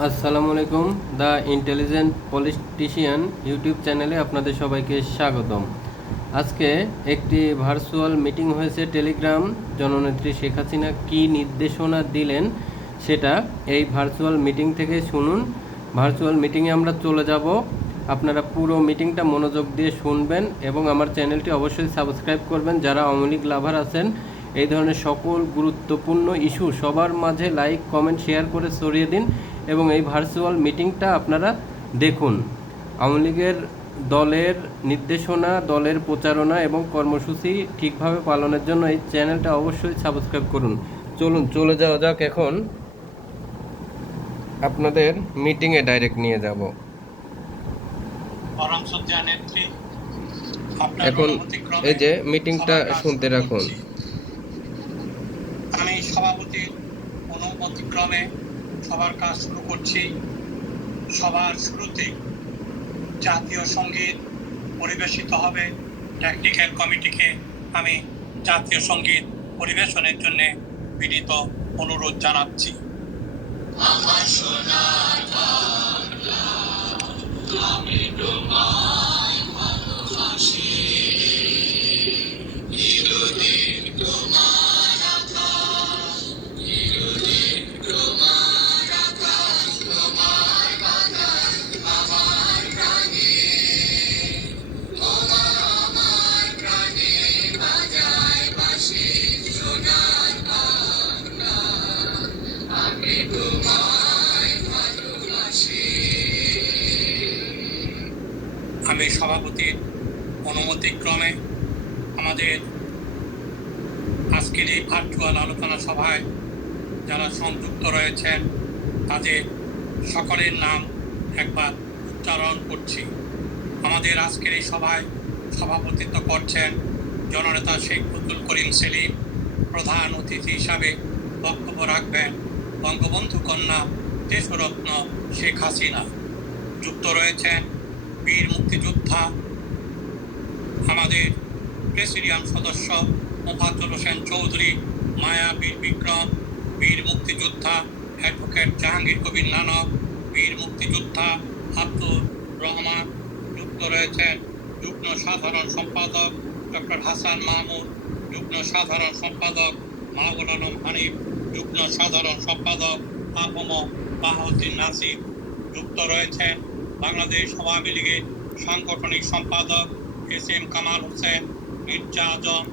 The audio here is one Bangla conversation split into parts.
আসসালামু আলাইকুম। দ্য ইন্টেলিজেন্ট পলিটিশিয়ান ইউটিউব চ্যানেলে আপনাদের সবাইকে স্বাগতম। আজকে একটি ভার্চুয়াল মিটিং হয়েছে টেলিগ্রাম। জননেত্রী শেখ হাসিনা কী নির্দেশনা দিলেন সেটা এই ভার্চুয়াল মিটিং থেকে শুনুন। ভার্চুয়াল মিটিংয়ে আমরা চলে যাব, আপনারা পুরো মিটিংটা মনোযোগ দিয়ে শুনবেন এবং আমার চ্যানেলটি অবশ্যই সাবস্ক্রাইব করবেন। যারা আওয়ামী লীগ লাভার আছেন, এই ধরনের সকল গুরুত্বপূর্ণ ইস্যু সবার মাঝে লাইক কমেন্ট শেয়ার করে ছড়িয়ে দিন এবং এই ভার্চুয়াল মিটিংটা আপনারা দেখুন। আওয়ামী লীগের দলের নির্দেশনা, দলের প্রচারণা এবং কর্মসূচি ঠিকভাবে পালনের জন্য এই চ্যানেলটা অবশ্যই সাবস্ক্রাইব করুন। চলুন চলে যাওয়া যাক। এখন আপনাদের মিটিংয়ে ডাইরেক্ট নিয়ে যাব। এখন এই যে মিটিংটা শুনতে রাখুন। আমি সভাপতির অনুমতিক্রমে সবার কাজ শুরু করছি। সবার শুরুতে জাতীয় সঙ্গীত পরিবেশিত হবে। টেকনিক্যাল কমিটিকে আমি জাতীয় সঙ্গীত পরিবেশনের জন্য বিনীত অনুরোধ জানাচ্ছি। আমার সোনার বাংলা, আমি তোমায় ভালোবাসি, চিরদিন তোমার আকাশ, চিরদিন তোমার আকাশ, তোমার বাগান আমার প্রাণে, তোমার আমার প্রাণে বাজায় বাঁশি সোনার বাংলা, আমি তোমায় ভালোবাসি। আমি সভাপতির অনুমতিক্রমে আমাদের আজকের এই ভার্চুয়াল আলোচনা সভায় যারা সংযুক্ত রয়েছেন তাদের সকলের নাম একবার উচ্চারণ করছি। আমাদের আজকের এই সভায় সভাপতিত্ব করছেন জননেতা শেখ আব্দুল করিম সেলিম। প্রধান অতিথি হিসাবে বক্তব্য রাখবেন বঙ্গবন্ধু কন্যা দেশরত্ন শেখ হাসিনা। যুক্ত রয়েছেন বীর মুক্তিযোদ্ধা আমাদের প্রেসিডিয়াম সদস্য মোফাজ্জল হোসেন চৌধুরী, মায়া বীর বিক্রম, বীর মুক্তিযোদ্ধা অ্যাডভোকেট জাহাঙ্গীর কবির নানক, বীর মুক্তিযোদ্ধা আব্দুর রহমান। যুক্ত রয়েছেন যুগ্ম সাধারণ সম্পাদক ডক্টর হাসান মাহমুদ, যুগ্ম সাধারণ সম্পাদক মাহবুল আলম হানিফ, যুগ্ম সাধারণ সম্পাদক আহম বাহাউদ্দিন নাসির। যুক্ত রয়েছেন বাংলাদেশ আওয়ামী লীগের সাংগঠনিক সম্পাদক এস এম কামাল হোসেন, মির্জা আজম,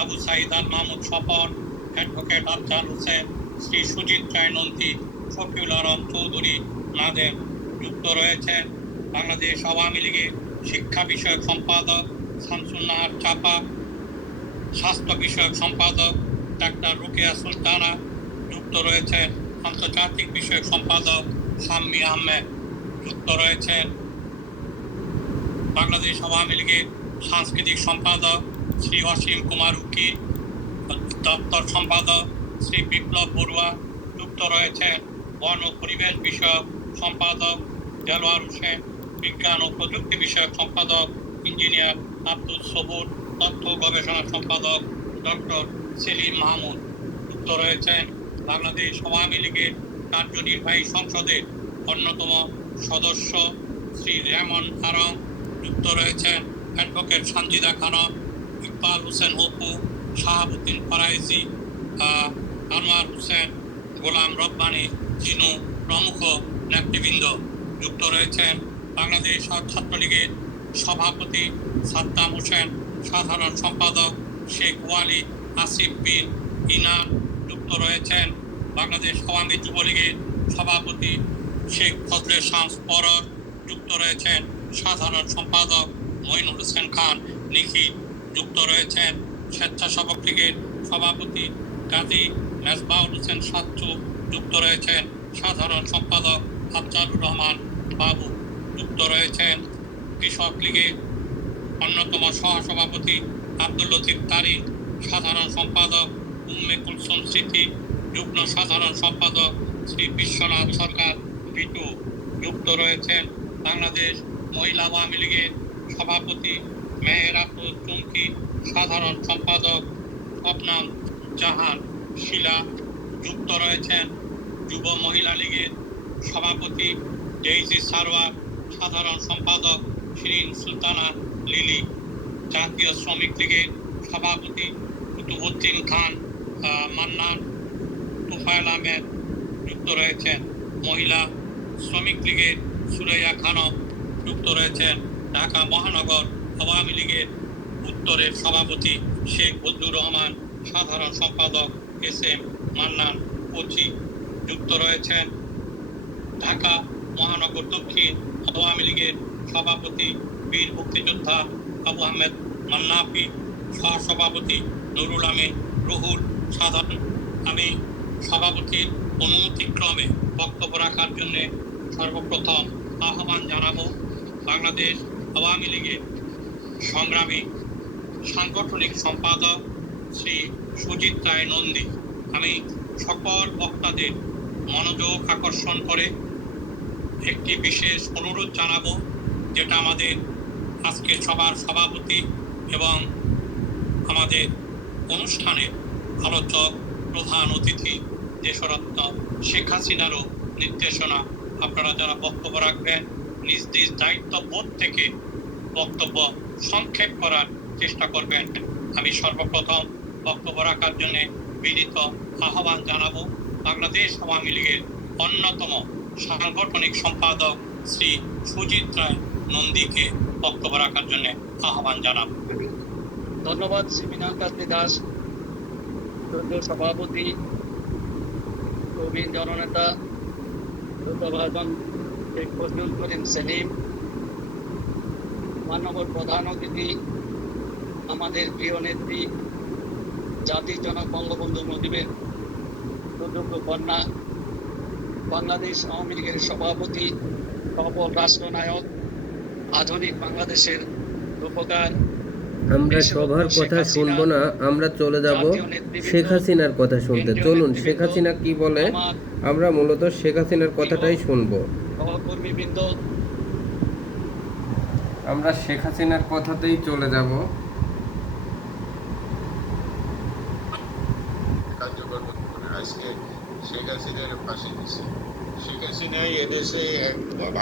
আবু সাইদ আল মাহমুদ স্বপন, অ্যাডভোকেট আফজাল হোসেন, শ্রী সুজিত রায় নন্দী, শফিউল আলম চৌধুরী নাদের। যুক্ত রয়েছেন বাংলাদেশ আওয়ামী লীগের শিক্ষা বিষয়ক সম্পাদক শামসুন নাহার চাপা, স্বাস্থ্য বিষয়ক সম্পাদক ডাক্তার রুকেয়া সুলতানা। যুক্ত রয়েছেন আন্তর্জাতিক বিষয়ক সম্পাদক শাম্মী আহমেদ। যুক্ত রয়েছেন বাংলাদেশ আওয়ামী লীগের সাংস্কৃতিক সম্পাদক শ্রী অসীম কুমার উকিল, দপ্তর সম্পাদক শ্রী বিপ্লব বড়ুয়া। যুক্ত রয়েছেন বন ও পরিবেশ বিষয়ক সম্পাদক দেলোয়ার হোসেন, বিজ্ঞান ও প্রযুক্তি বিষয়ক সম্পাদক ইঞ্জিনিয়ার আব্দুল সবুর, তথ্য গবেষণা সম্পাদক ডক্টর সেলিম মাহমুদ। যুক্ত রয়েছেন বাংলাদেশ আওয়ামী লীগের কার্যনির্বাহী সংসদের অন্যতম সদস্য শ্রী রেমন আরং। যুক্ত রয়েছেন অ্যাডভোকেট সানজিদা খানম, ইকবাল হোসেন অপু, শাহাবুদ্দিন ফরাইজি, আনোয়ার হোসেন, গোলাম রব্বানী, জিনু প্রমুখ নেতৃবৃন্দ। যুক্ত রয়েছেন বাংলাদেশ ছাত্রলীগের সভাপতি সাদ্দাম হোসেন, সাধারণ সম্পাদক শেখ ওয়ালি আসিফ বিন ইনার। যুক্ত রয়েছেন বাংলাদেশ আওয়ামী যুবলীগের সভাপতি শেখ ফজলে শামস পরর। যুক্ত রয়েছেন সাধারণ সম্পাদক মঈনুল হোসেন খান নিখিল। যুক্ত রয়েছেন স্বেচ্ছাসেবক লীগের সভাপতি গাজী মেজবাউল হোসেন সাচ্চু। যুক্ত রয়েছেন সাধারণ সম্পাদক আফজালুর রহমান বাবু। যুক্ত রয়েছেন কৃষক লীগের অন্যতম সহসভাপতি আব্দুল লতিফ তারিক, সাধারণ সম্পাদক উম্মে কুলসুম স্মৃতি, যুগ্ম সাধারণ সম্পাদক শ্রী বিশ্বনাথ সরকার বিটু। যুক্ত রয়েছেন বাংলাদেশ মহিলা আওয়ামী লীগের সভাপতি মেহেরাতুল চুমকি, সাধারণ সম্পাদক স্বপ্নাম জাহান শিলা। যুক্ত রয়েছেন যুব মহিলা লীগের সভাপতি ডেইজি সারোয়ার, সাধারণ সম্পাদক শিরিন সুলতানা লিলি, জাতীয় শ্রমিক লীগের সভাপতি কুতুবুদ্দিন খান মান্নান, তুফাইল আহমেদ যুক্ত রয়েছেন, মহিলা শ্রমিক লীগের সুরাইয়া খানম যুক্ত রয়েছেন, ঢাকা মহানগর আওয়ামী লীগের উত্তরের সভাপতি শেখ বদরুর রহমান, সাধারণ সম্পাদক SM মান্নান কোচি যুক্ত রয়েছেন, ঢাকা মহানগর দক্ষিণ আওয়ামী লীগের সভাপতি বীর মুক্তিযোদ্ধা আবু আহমেদ মান্নাফি, সহসভাপতি নুরুল আমিন রুহুল, সাধারণ আমি সভাপতির অনুমতিক্রমে বক্তব্য রাখার জন্য সর্বপ্রথম আহ্বান জানাবো বাংলাদেশ আওয়ামী লীগের সংগ্রামী সাংগঠনিক সম্পাদক শ্রী সুজিত রায় নন্দী। আমি সকল বক্তাদের মনোযোগ আকর্ষণ করে একটি বিশেষ অনুরোধ জানাবো, যেটা আমাদের আজকে সবার সভাপতি এবং আমাদের অনুষ্ঠানের আলোচক প্রধান অতিথি দেশরত্ন শেখ হাসিনারও নির্দেশনা, আপনারা যারা বক্তব্য রাখবেন নিজ নিজ দায়িত্ববোধ থেকে বক্তব্য সংক্ষেপ করার চেষ্টা করবেন। আমি সর্বপ্রথম বক্তব্য রাখার জন্য বিনীত আহ্বান জানাবো বাংলাদেশ আওয়ামী লীগের অন্যতম সাংগঠনিক সম্পাদক শ্রী সুজিত রায় নন্দীকে বক্তব্য রাখার জন্য আহ্বান জানাবো। ধন্যবাদ শ্রী মীনাকান্তি দাস, কেন্দ্রীয় সভাপতি, প্রবীণ জননেতা দুর্গাভাজন শেখ ফজলুল করিম সেলিম, মাননীয় প্রধান অতিথি আমাদের প্রিয় নেত্রী জাতির জনক বঙ্গবন্ধু মুজিবের সুযোগ্য কন্যা, বাংলাদেশ আওয়ামী লীগের সভাপতি, সফল রাষ্ট্রনায়ক, আধুনিক বাংলাদেশের রূপকার। আমরা সবার কথা শুনবো না, আমরা চলে যাব শেখ হাসিনার কথা শুনতে। চলুন শেখ হাসিনা কি বলে, আমরা মূলত শেখ হাসিনার কথাটাই শুনবো। সহকর্মীবৃন্দ, আমরা শেখ হাসিনার কথাতেই চলে যাব। কার্যকর আজকে শেখ হাসিনার ফাঁসি দিচ্ছে। শেখ হাসিনা এদেশে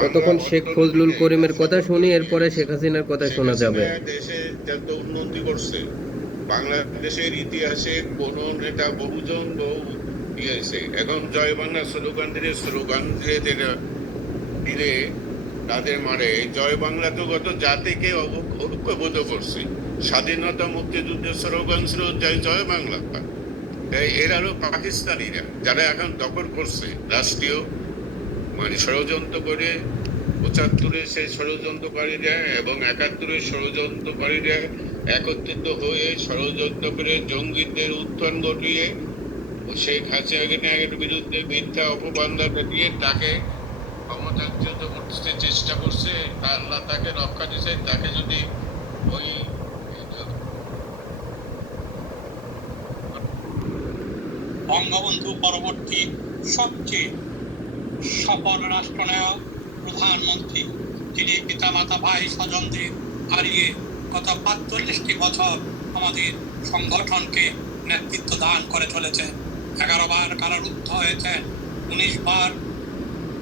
ততক্ষণ শেখ ফজলুল করিমের কথা শুনি, এরপরে শেখ হাসিনার কথা শোনা যাবে। দেশে যত উন্নতি করছে, বাংলাদেশের ইতিহাসে কোন নেতা বহুজন বহু দিয়েছে। এখন জয় বাংলা স্লোগান দিলে তাদের মারে। জয় বাংলা তো গত জাতিকে ঐক্যবদ্ধ করছে। স্বাধীনতা মুক্তিযুদ্ধের স্লোগান ছিল জয় বাংলা। এরা হলো পাকিস্তানিরা, যারা এখন দখল করছে রাষ্ট্রীয় ষড়যন্ত্র করে। ৭৫-এ সেই ষড়যন্ত্রকারীরা এবং ৭১-এর ষড়যন্ত্রকারীরা একত্রিত হয়ে ষড়যন্ত্র করে জঙ্গিদের উত্থান ঘটিয়ে শেখ হাসিনার বিরুদ্ধে মিথ্যা অপবাদটা দিয়ে তাকে ক্ষমতাচ্যুত করতে চেষ্টা করছে। আল্লাহ তাকে রক্ষা দিয়েছে। তাকে যদি ওই বঙ্গবন্ধু পরবর্তী সবচেয়ে সফল রাষ্ট্রনায়ক প্রধানমন্ত্রী, তিনি পিতামাতা ভাই স্বজনদের হারিয়ে গত ৪৫টি বছর আমাদের সংগঠনকে নেতৃত্ব দান করে চলেছেন। ১১ বার কারারুদ্ধ হয়েছেন, ১৯ বার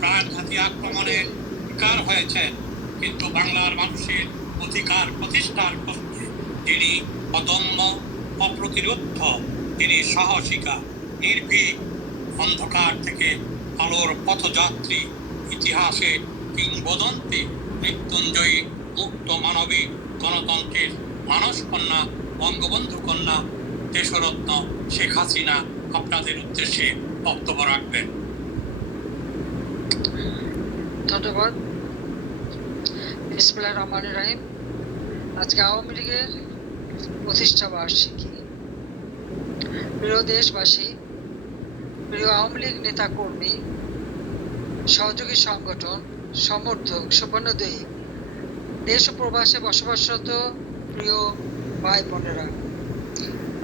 প্রাণঘাতী আক্রমণের শিকার হয়েছেন, কিন্তু বাংলার মানুষের অধিকার প্রতিষ্ঠার পক্ষে তিনি অদম্য, অপ্রতিরোধ, তিনি সাহসিকা, নির্ভীক, অন্ধকার থেকে আলোর পথযাত্রী, ইতিহাসে কিংবদন্তি, মৃত্যুঞ্জয়ী, মুক্ত মানবী, গণতন্ত্রের মানস কন্যা, বঙ্গবন্ধু কন্যা, দেশরত্ন শেখ হাসিনা আপনাদের উদ্দেশ্যে বক্তব্য রাখবেন। ধন্যবাদ। বিসমিল্লাহির রহমানির রহিম। আজকে আওয়ামী লীগের প্রতিষ্ঠা বার্ষিকী। প্রিয় দেশবাসী, প্রিয় আওয়ামী লীগ নেতা কর্মী, সহযোগী সংগঠন, সমর্থক, সুবর্ণদয়ী, দেশ ও প্রবাসে বসবাসরত প্রিয় ভাই বোনেরা,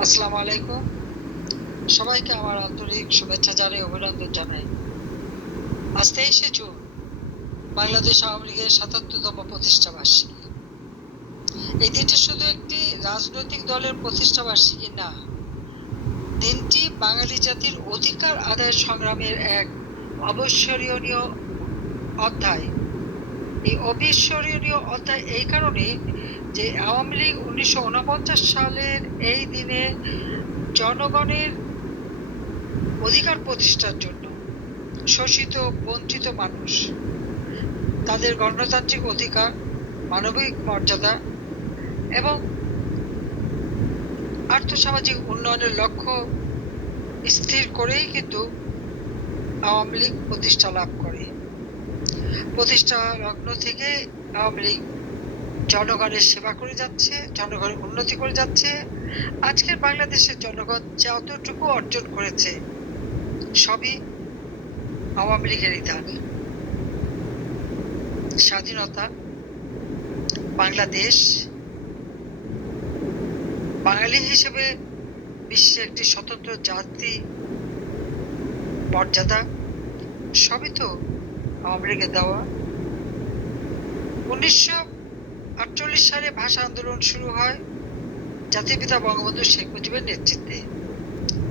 আসসালামু আলাইকুম। সবাইকে আমার আন্তরিক শুভেচ্ছা জানাই, অভিনন্দন জানাই। আজ ২৩শে জুন বাংলাদেশ আওয়ামী লীগের ৭৭তম প্রতিষ্ঠা বার্ষিকী। এই দিনটি শুধু একটি রাজনৈতিক দলের প্রতিষ্ঠা বার্ষিকী না, দিনটি বাঙালি জাতির অধিকার আদায়ের সংগ্রামের এক অবিস্মরণীয় অধ্যায়। এই অবিস্মরণীয় অধ্যায় এই কারণে যে আওয়ামী লীগ 1949 সালের এই দিনে জনগণের অধিকার প্রতিষ্ঠার জন্য শোষিত বঞ্চিত মানুষ তাদের গণতান্ত্রিক অধিকার, মানবিক মর্যাদা এবং আর্থসামাজিক উন্নয়নের লক্ষ্য স্থির করেই কিন্তু আওয়ামী লীগ প্রতিষ্ঠা লাভ করে। প্রতিষ্ঠা লগ্ন থেকে আওয়ামী লীগ জনগণের সেবা করে যাচ্ছে, জনগণের উন্নতি করে যাচ্ছে। আজকের বাংলাদেশের জনগণ যতটুকু অর্জন করেছে সবই আওয়ামী লীগেরই দান। স্বাধীনতা, বাংলাদেশ, বাঙালি হিসেবে বিশ্বের একটি স্বতন্ত্র জাতি মর্যাদা সবই তো আওয়ামী লীগের দেওয়া। 1948 সালে ভাষা আন্দোলন শুরু হয় জাতির পিতা বঙ্গবন্ধু শেখ মুজিবের নেতৃত্বে।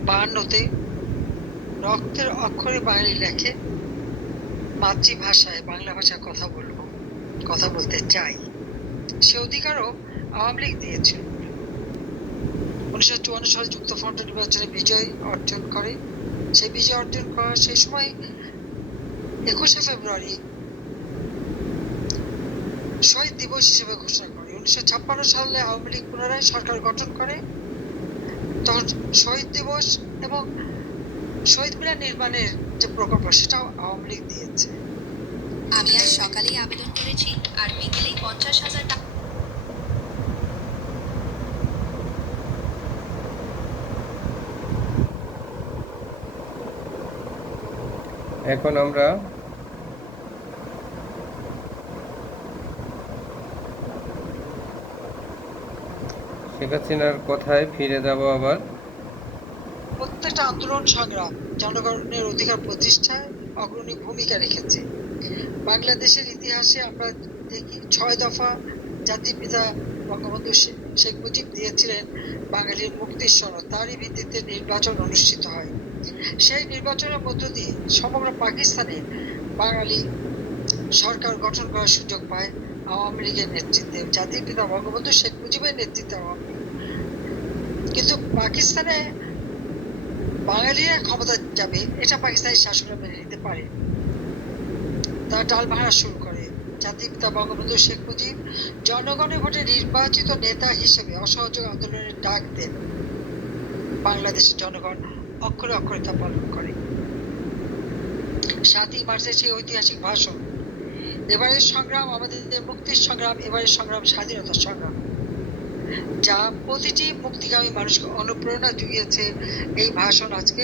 52-তে রক্তের অক্ষরে বাঙালি লেখে, মাতৃভাষায় বাংলা ভাষায় কথা বলতে চাই। সে অধিকারও আওয়ামী লীগ দিয়েছিল। 1954 সালে যুক্তফ্রন্ট নির্বাচনে বিজয় অর্জন করে। সেই বিজয় অর্জন করার সেই সময় 21শে ফেব্রুয়ারি শহীদ দিবস হিসেবে ঘোষণা করে। 1956 সালে আওয়ামী লীগ পুনরায় সরকার গঠন করে। তখন শহীদ দিবস এবং শহীদ মিনার নির্মাণের যে প্রকল্প সেটাও আওয়ামী লীগ দিয়েছে। আমি আজ সকালেই আবেদন করেছি আর বিকেলেই 50,000 টাকা। এখন আমরা শেখ হাসিনার কথায় ফিরে যাব আবার। প্রত্যেকটা আন্দোলন সংগ্রাম জনগণের অধিকার প্রতিষ্ঠায় অগ্রণী ভূমিকা রেখেছে। বাংলাদেশের ইতিহাসে আমরা দেখি 6 দফা জাতির পিতা বঙ্গবন্ধু শেখ মুজিব দিয়েছিলেন বাঙালির মুক্তির সনদ। তারই ভিত্তিতে নির্বাচন অনুষ্ঠিত হয়। সেই নির্বাচনের মধ্য দিয়ে সমগ্র পাকিস্তানে বাঙালি সরকার গঠন করার সুযোগ পায় আওয়ামী লীগের নেতৃত্বে, জাতির পিতা বঙ্গবন্ধু শেখ মুজিবের নেতৃত্বে আওয়ামী লীগ। কিন্তু পাকিস্তানে বাঙালিরা ক্ষমতা যাবে এটা পাকিস্তানি শাসকরা মেনে নিতে পারে। তারা টাল ভাঙা শুরু করে। জাতির পিতা বঙ্গবন্ধু শেখ মুজিব জনগণের ভোটে নির্বাচিত নেতা হিসেবে অসহযোগ আন্দোলনের ডাক দেন। বাংলাদেশের জনগণ অক্ষরে অক্ষরে তা পালন করে। 7ই মার্চের সেই ঐতিহাসিক ভাষণ, এবারের সংগ্রাম আমাদের মুক্তির সংগ্রাম, এবারের সংগ্রাম স্বাধীনতার সংগ্রাম, যা প্রতিটি মুক্তিগামী মানুষকে অনুপ্রেরণা জুগিয়েছে। এই ভাষণ আজকে